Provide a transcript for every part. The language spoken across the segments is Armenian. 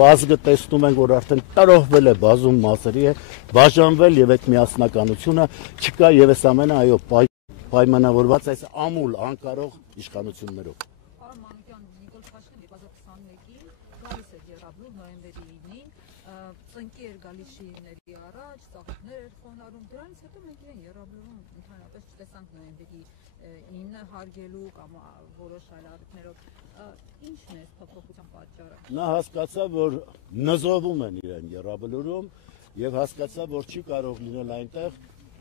Վազգը տեսնում ենք, որ արդեն տարողվել է բազում մասերի է, բաժանվել եւ այդ միասնականությունը չկա եւ այս ամենը այո պայմանավորված այս ամուլ անկարող իշխանություններով։ Պարոն Մանուկյան, Նիկոլ Փաշինյանը 2021-ին գալիս էր Եռաբլուր նոյեմբերի 9-ին, ծնկի էր գալիս շիրիմների առաջ, ծաղիկներ էր խոնարհում, դրանից հետո մենք իրեն Եռաբլուրում ընդհանրապես չտեսանք նոյեմբերի 9-ը հարգելու կամ որոշ այլ առիթներով։ Ինչն է այս փոփոխության պատճառը։ Նա հասկացավ, որ նզովում են իրեն Եռաբլուրում եւ հասկացավ, որ չի կարող լինել այնտեղ,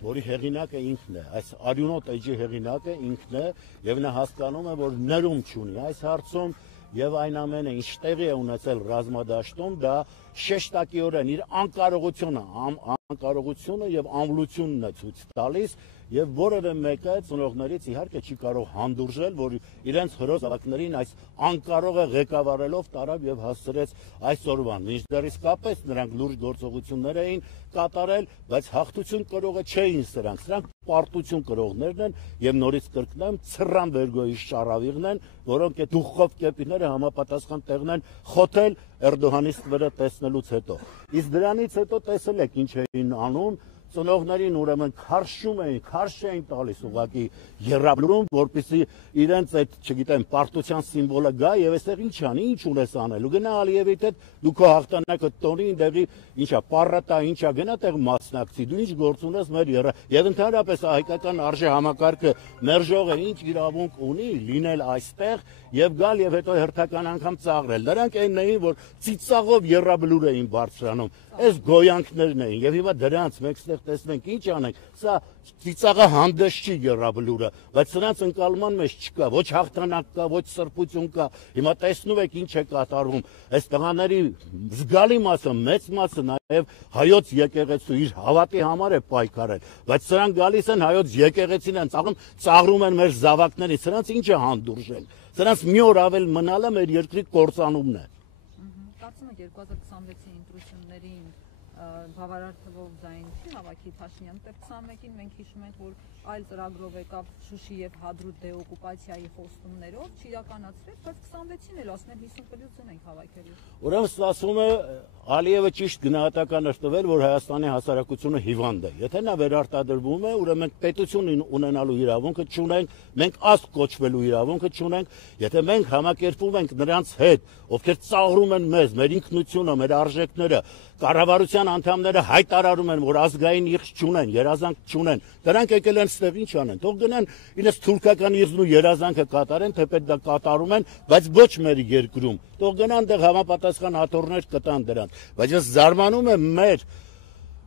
որի հեղինակը ինքն է, այս արյունոտ էջի հեղինակը ինքն է եւ նա հասկանում է, որ ներում չունի այս հարցում եւ այն ամենը, ինչ տեղի է ունեցել ռազմադաշտում, դա շեշտակիորեն իր անկարողությունը եւ ամլությունն է ցույց տալիս եւ որևէ մեկը ծնողներից իհարկե չի կարող հանդուրժել, որ իրենց հրոց զավակներին այս անկարողը ղեկավարելով տարավ եւ հասցրեց այսօրվան։ Մինչդեռ իսկապես նրանք լուրջ գործողություններ էին կատարել, բայց հաղթություն կրողը չէին սրանք պարտություն կրողներն են եւ նորից կրկնեմ ցռան վերգոյի շարավիղն են, որոնք այդ դուխով կեպիները համապատասխան տեղն են խոթել Էրդողանի ստվերը տեսնելուց հետո։ Իսկ դրանից հետո տեսել եք ինչ էին անում, ծնողներին ուրեմն քարշ էին տալիս ուղղակի Եռաբլուրում, որպեսզի իրենց այդ, չգիտեմ, պարտության սիմվոլը գա եւ այստեղ ինչ անի, ինչ ունես անելու։ Գնա Ալիևի հետ դու քո հաղթանակը տոնի դեղի, ինչա, պարատա, ինչա, գնա տեղ մասնակցի, դու ինչ գործ ունես մեր եւ ընդհանրապես հայկական արժե համակարգը մերժողը ինչ իրավունք ունի լինել այստեղ եւ գալ եւ հետո հերթական անգամ ծաղրել։ Նրանք այնն էին, որ ծիծաղով Եռաբլուր էին բարձրանում։ Այս գոյանքներն էին եւ հիմա դրանց մենք ստեղ տեսնենք ինչ անենք, սա ծիծաղը հանդես չի Եռաբլուրը, բայց սրանց ընկալման մեջ չկա, ոչ հաղթանակ կա, ոչ սրբություն կա։ Հիմա տեսնում եք ինչ է կատարվում։ Այս տղաների զգալի մասը, մեծ մասը նաեւ հայոց եկեղեցու իր հավատի համար է պայքարել, բայց սրանք գալիս են հայոց եկեղեցին են ծաղրում են մեր զավակներին, սրանց ինչ է հանդուրժել։ Սրանց մի օր ավել մնալը մեր երկրի կործանումն է։ Կարծում եք 2026-ի ընտրություններին բավարար թվով ձայն չի հավաքի Փաշինյանը, դեռ 21-ին մենք հիշում ենք, որ այլ ծրագրով եկավ Շուշի եւ Հադրութ դեօկուպացիայի խոստումներով չիրականացրեց, բայց 26-ին էլ ասում են 50% ենք հավաքելու։ Ուրեմն ասում է Ալիևը ճիշտ գնահատական էր տվել, որ Հայաստանի հասարակությունը հիվանդ է։ Եթե նա վերարտադրվում է, ուրեմն պետություն ունենալու իրավունքը չունենք, մենք ազգ կոչվելու իրավունքը չունենք, եթե մենք համակերպվում ենք նրանց հետ, ովքեր ծաղրում են մեզ, մեր ինքնությունը, մեր արժեքները, կառավարության անդամները հայտարարում են, որ ազգային իղձ չունեն, երազանք չունեն, դրանք եկել են ստեղ ինչ անեն, թող գնան իրենց թուրքական իղձն ու երազանքը կատարեն, թեպետ դա կատարում են, բայց ոչ մեր երկրում, թող գնան դեղ համապատասխան աթոռներ կտան դրանց, բայց ես զարմանում եմ մեր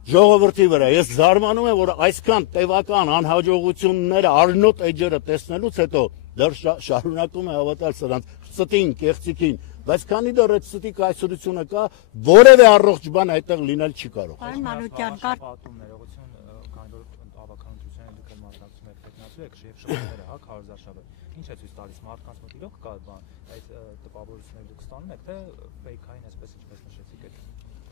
ժողովրդի վրա, ես զարմանում եմ, որ այսքան տևական անհաջողությունները արնոտ էջերը տեսնելուց հետո դեռ շարունակում է հավատալ սրանց ստին, կեղծիքին, բայց քանի դեռ այդ ստի կայսրությունը կա, որևէ առողջ բան այդտեղ լինել չի կարող։ Պարոն Մանուկյան, պատում ներողություն, քանի որ ավականությունները դուք էլ մասնակցում եք տեխնացու եք, եւ շփումները, հա, քարոզարշավը։ Ինչ է ցույց տալիս մարդկանց մոտ իրոք կա բան, այդ տպավորությունները դուք ստանում եք, թե ֆեյքային այսպես ինչպես նշեցիք այդ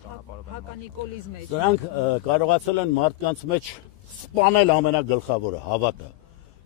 ճանապարհով։ Հականիկոլիզմ է։ Սրանք կարողացել են մարդկանց մեջ սպանել ամենագլխավորը, հավատը։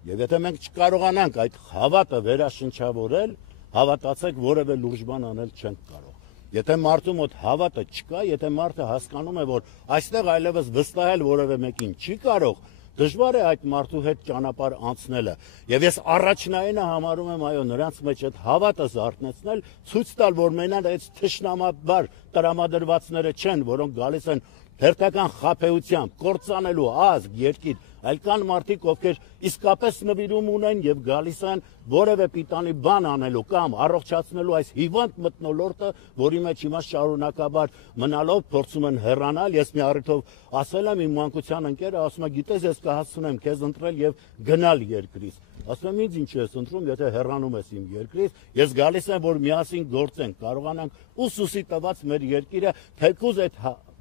Եվ եթե մենք չկարողանանք այդ հավատը վերաշնչավորել, հավատացեք, որևէ լուրջ բան անել չենք կարող։ Եթե մարդու մոտ հավատը չկա, եթե մարդը հասկանում է, որ այստեղ այլևս վստահել որևէ մեկին չի կարող, դժվար է այդ մարդու հետ ճանապարհ անցնելը։ Եվ ես առաջնայինը համարում եմ, այո, նրանց մեջ այդ հավատը զարթնեցնել, ցույց տալ, որ մենակ այդ թշնամաբար տրամադրվածները չեն, որոնք գալիս են հերթական խաբեությամբ, կործանելու ազգ, երկիր, այլ կան մարդիկ, ովքեր իսկապես նվիրում ունեն եւ գալիս են որևէ պիտանի բան անելու կամ առողջացնելու այս հիվանդ մթնոլորտը, որի մեջ հիմա շարունակաբար մնալով փորձում են հեռանալ։ Ես մի առիթով ասել եմ իմ մանկության ընկերը, ասում է, գիտես, ես կհասցնեմ քեզ ընտրել եւ գնալ երկրից։ Ասում եմ, ինձ ինչ ես ընտրում, եթե հեռանում ես իմ երկրից, ես գալիս եմ, որ միասին գործենք, կարողանանք ուսուսի տված մեր երկիրը թեկուզ այդ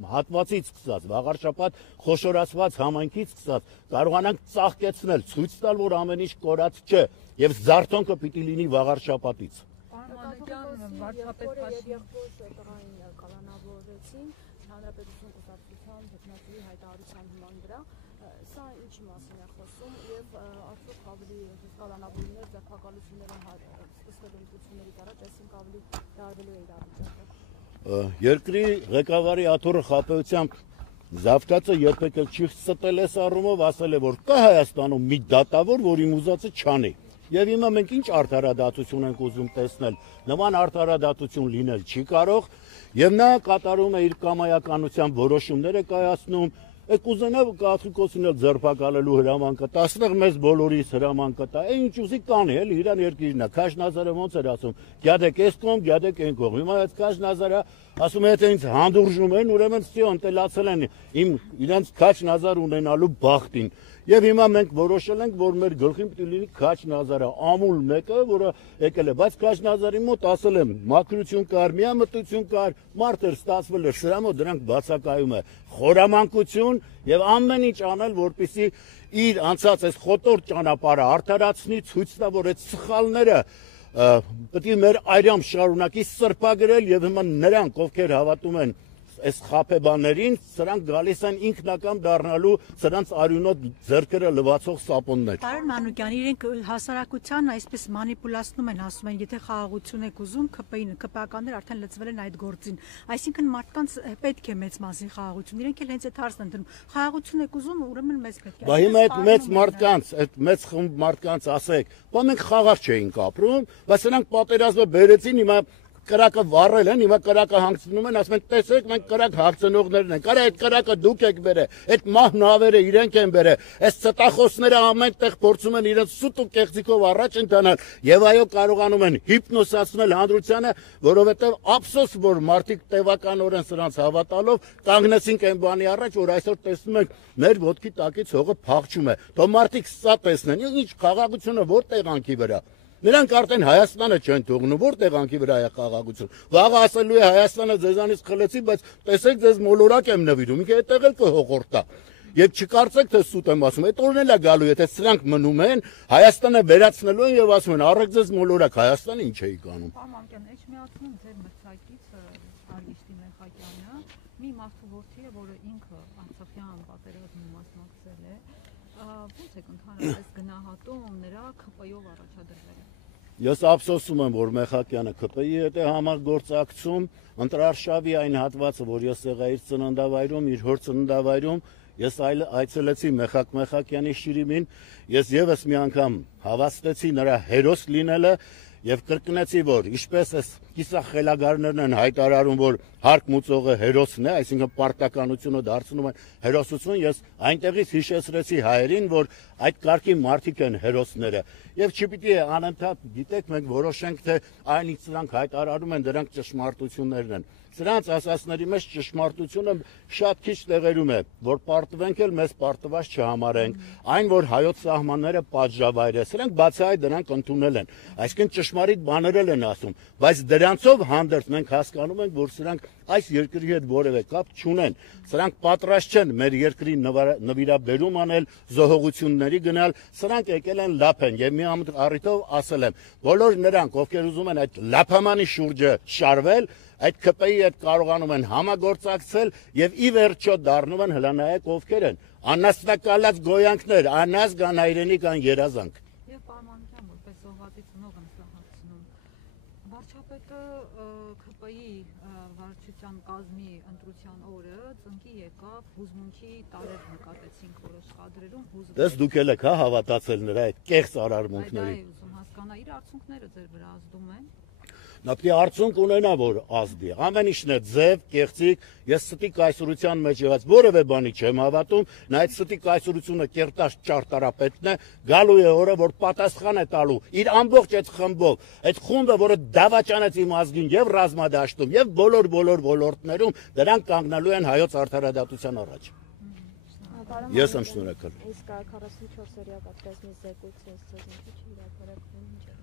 հատվածից սկսած, վաղարշապատ խոշորացված համայնքից սկսած, կարողանանք ծաղկեցնել, ցույց տալ, որ ամեն ինչ կորած չէ եւ զարթոնքը պիտի լինի վաղարշապատից։ Պարոն Մանուկյան, վարչապետ Փաշինյանը կալանավորեցին Հանրապետություն կուսակցության տեխնացուի հայտարարության հիման վրա, սա ինչի մասին է խոսում եւ արդյոք ավելի կալանավորումներ, ձերբակալություններ են սկսվել ընտրություններից առաջ, այսինքն ավելի դարվելու է իրավիճակը։ Երկրի ղեկավարի աթոռը խաբեությամբ Զավկածը երբեք չի ստել այս առումով, ասել է, որ կա Հայաստանում մի դատավոր, որ իմ ուզածը չանի։ Եվ հիմա մենք ինչ արդարադատություն ենք ուզում տեսնել, նման արդարադատություն լինել չի կարող, եւ նա կատարում է իր կամայականությամբ որոշումներ է կայացնում, կուզենա կաթողիկոսին էլ ձերբակալելու հրամանքը, 10 մեզ բոլորիս հրամանքը տա, ինչ ուզի կանի, էլի իրան երկիրն է, Քաշնազարը ոնց էր ասում, գյադեք էս կողմ, գյադեք այն կողմ, հիմա այդ Քաշնազարը ասում է, եթե ինձ հանդուրժում են, ուրեմն սիոն տելացել են իմ իրենց Քաշնազար ունենալու բախտին։ Եվ հիմա մենք որոշել ենք, որ մեր գլխին պիտի լինի Քաշնազարը, ամուլ մեկը, որը եկել է, բայց Քաշնազարի մոտ ասել եմ, մաքրություն կար, միամտություն կար, մարդ էր ստացվել էր, սրա մոտ դրանք բացակայում է խորամանկություն եւ ամեն ինչ անել, որպեսզի իր անցած այս խոտոր ճանապարհը արդարացնի, ցույց տա, որ այդ սխալները պետք է մեր այրամ շարունակի սրբագրել եւ հիմա նրանք, ովքեր հավատում են այս խափեբաներին, սրանք գալիս են ինքնակամ դառնալու սրանց արյունոտ ձեռքերը լվացող սապոններ։ Պարոն Մանուկյան, իրենք հասարակության այսպես մանիպուլացնում են, ասում են, եթե խաղաղություն եք ուզում, ԿՊ-ականներ արդեն լծվել են այդ գործին։ Այսինքն մարդկանց պետք է մեծ մասի խաղաղություն։ Իրենք էլ հենց այդ հարցն են դնում։ Խաղաղություն եք ուզում, ուրեմն մեզ պետք է։ Բա հիմա այդ մեծ մարդկանց, այդ մեծ խումբ մարդկանց ասեք, բա մենք խաղաղ չէինք ապրում, բայց նրանք պատերազմը բերեցին, հիմա կրակը վառել են, հիմա կրակը հանգցնում են, ասում են, տեսեք, մենք կրակ հագցնողներն ենք, արա այդ կրակը դուք եք բերել, այդ մահնավերը իրենք են բերել, այս ստախոսները ամեն տեղ փորձում են իրենց սուտ ու կեղծիկով առաջ ընթանալ, եւ այո կարողանում են հիպնոսացնել հանրությանը, որովհետեւ ափսոս որ մարդիկ տևականորեն սրանց հավատալով կանգնեցինք այն բանի առաջ, որ այսօր տեսնում ենք մեր ոտքի տակից հողը փախչում է, թող մարդիկ սա տեսնեն, ինչ խաղաղությունը որ տեղանքի վրա։ Նրանք արդեն Հայաստանը չեն թողնում, որ տեղանքի վրա է խաղաղություն։ Վաղը ասելու է Հայաստանը ձեզանից խլեցի, բայց տեսեք ձեզ մոլորակ եմ նվիրում, ինքը այդտեղ էլ կհողորտա։ Եվ չկարծեք թե սուտ եմ ասում, այդ օրն էլ է գալու, եթե սրանք մնում են, Հայաստանը վերացնելու են եւ ասում են, առեք ձեզ մոլորակ, Հայաստանը ինչ էի կանում։ Պարոն Մանուկյան, էջմիածնում ձեր մրցակից Ալիշտի Մեխակյանը, մի մարդու որդի է, որը ինքը Արցախյան պատերազմում մասնակցել է, ո՞նց եք ընդհանրապես գնահատում նրա ԿՊ-ով առաջադրվելը։ Ես ափսոսում եմ, որ Մեխակյանը ԿՊ-ի հետ է համագործակցում, ընտրարշավի այն հատվածը, որ ես եղա իր ծննդավայրում, իր հոր ծննդավայրում, ես այցելեցի Մեխակյանի շիրիմին, ես եւս մի անգամ հավաստեցի նրա հերոս լինելը եւ կրկնեցի, որ ինչպես էս կիսախելագարներն են հայտարարում, որ հարկ մուծողը հերոսն է, այսինքն պարտականությունը դարձնում են հերոսություն, ես այնտեղից հիշեցրեցի հայերին, որ այդ կարգի մարդիկ են հերոսները եւ չպիտի անընդհատ գիտեք մենք որոշենք թե այն ինչ սրանք հայտարարում են դրանք ճշմարտություններն են սրանց ասածների մեջ ճշմարտությունը շատ քիչ տեղերում է որ պարտվենք էլ մեզ պարտված չհամարենք այն որ հայոց սահմանները պատժավայր է սրանք բացահայտ դրանք ընդունել են այսինքն ճշմարիտ բաներ են ասում բայց դրանցով հանդերձ մենք հասկանում ենք որ սրանք այս երկրի հետ որևէ կապ չունեն սրանք պատրաստ չեն մեր երկրի նվիրաբերում անել զոհողությունների գնալ սրանք եկել են լափեն եւ մի առիթով ասել եմ բոլոր նրանք ովքեր ուզում են այդ լափամանի շուրջը շարվել այդ ԿՊ-ի հետ կարողանում են համագործակցել եւ ի վերջո դառնում են հլանայեք ովքեր են անաստակալած գոյանքներ անազգան հայրենի կան երազանք եւ պարմանության որպես զոհվածի ծնող եմ սա հարցնում վարչապետը ԿՊ-ի վարչության կազմի ընտրության օրը ծնկի եկավ հուզմունքի տարեր նկատեցինք որոշ կադրերում հուզվում դες դուք եք հա հավատացել նրա այդ կեղծ արարմունքների Դա ուզում հասկանա իր արդյունքները ձեր վրա ազդում են Նա պետք է արդյունք ունենա, որ ազդի։ Ամեն ինչն է ձև, կեղծիկ, ես ստի կայսրության մեջ եղած որևէ բանի չեմ հավատում, նա այդ ստի կայսրությունը կերտած ճարտարապետն է, գալու է օրը, որ պատասխան է տալու իր ամբողջ այդ խմբով, այդ խումբը, որը դավաճանեց իմ ազգին եւ ռազմադաշտում, եւ բոլոր ոլորտներում, դրանք կանգնելու են հայոց արդարադատության առաջ։ Ես եմ շնորհակալ։ Իսկ 44 օրյա պատերազմի զեկույցը ցեզ ինչի՞ հրապարակվում ինչ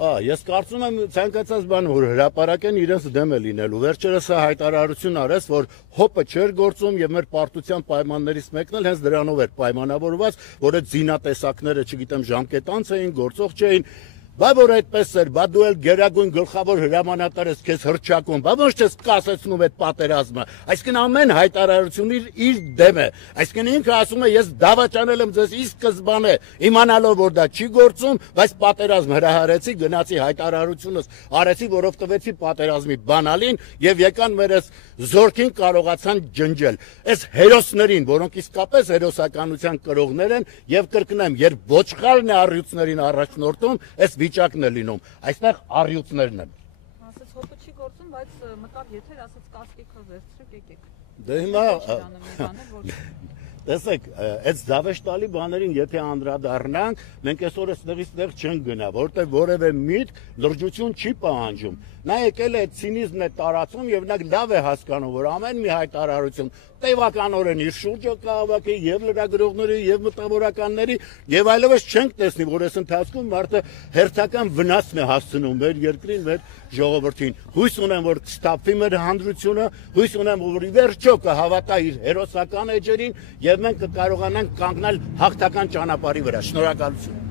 Ես կարծում եմ ցանկացած բան որ հրապարակեն իրենց դեմ է լինելու։ Վերջերս սա հայտարարություն արեց, որ հոպը չէր գործում եւ մեր պարտության պայմաններից մեկն էլ հենց դրանով էր պայմանավորված, որ այդ զինատեսակները, չգիտեմ, ժամկետանց էին, գործող չէին։ Բա որ այդպես էր, բա դու էլ գերագույն գլխավոր հրամանատար ես քեզ հրճակում, բա ո՞նց ես կասեցնում այդ պատերազմը։ Այսինքն ամեն հայտարարություն իր դեմ է։ Այսինքն ինքը ասում է ես դավաճանել եմ ձեզ ի սկզբանե, իմանալով որ դա չի գործում, բայց պատերազմ հրահարեցի, գնացի հայտարարությունս արեցի, որով տվեցի պատերազմի բանալին եւ եկան մեր այս զորքին կարողացան ջնջել։ Այս հերոսներին, որոնք իսկապես հերոսականության կրողներ են եւ կրկնեմ, երբ ոչխարն է առյուծներին առաջնորդում, այս վիճակն է լինում, այստեղ առյուծներն են։ Ասաց հոպը չի գործում, բայց մտավ եթեր, ասաց կասկիկը վերցրեք, եկեք։ Դե հիմա տեսեք, այդ զավեշտալի բաներին եթե անդրադառնանք, մենք այսօր այստեղից տեղ չենք գնա, որտեղ որևէ միտք լրջություն չի պահանջում։ Նա եկել է ցինիզմն է տարածում եւ նա լավ է հասկանում, որ ամեն մի հայտարարություն տևականորեն իր շուրջը կհավաքի եւ լրագրողների եւ մտավորականների եւ այլևս չենք տեսնի, որ այս ընթացքում մարդը հերթական վնասն է հասցնում մեր երկրին, մեր ժողովրդին։ Հույս ունեմ, որ կստապվի մեր հանրությունը, հույս ունեմ, որ ի վերջո կհավատա իր հերոսական էջերին եւ մենք կկարողանանք կանգնել հաղթական ճանապարհի վրա։ Շնորհակալություն։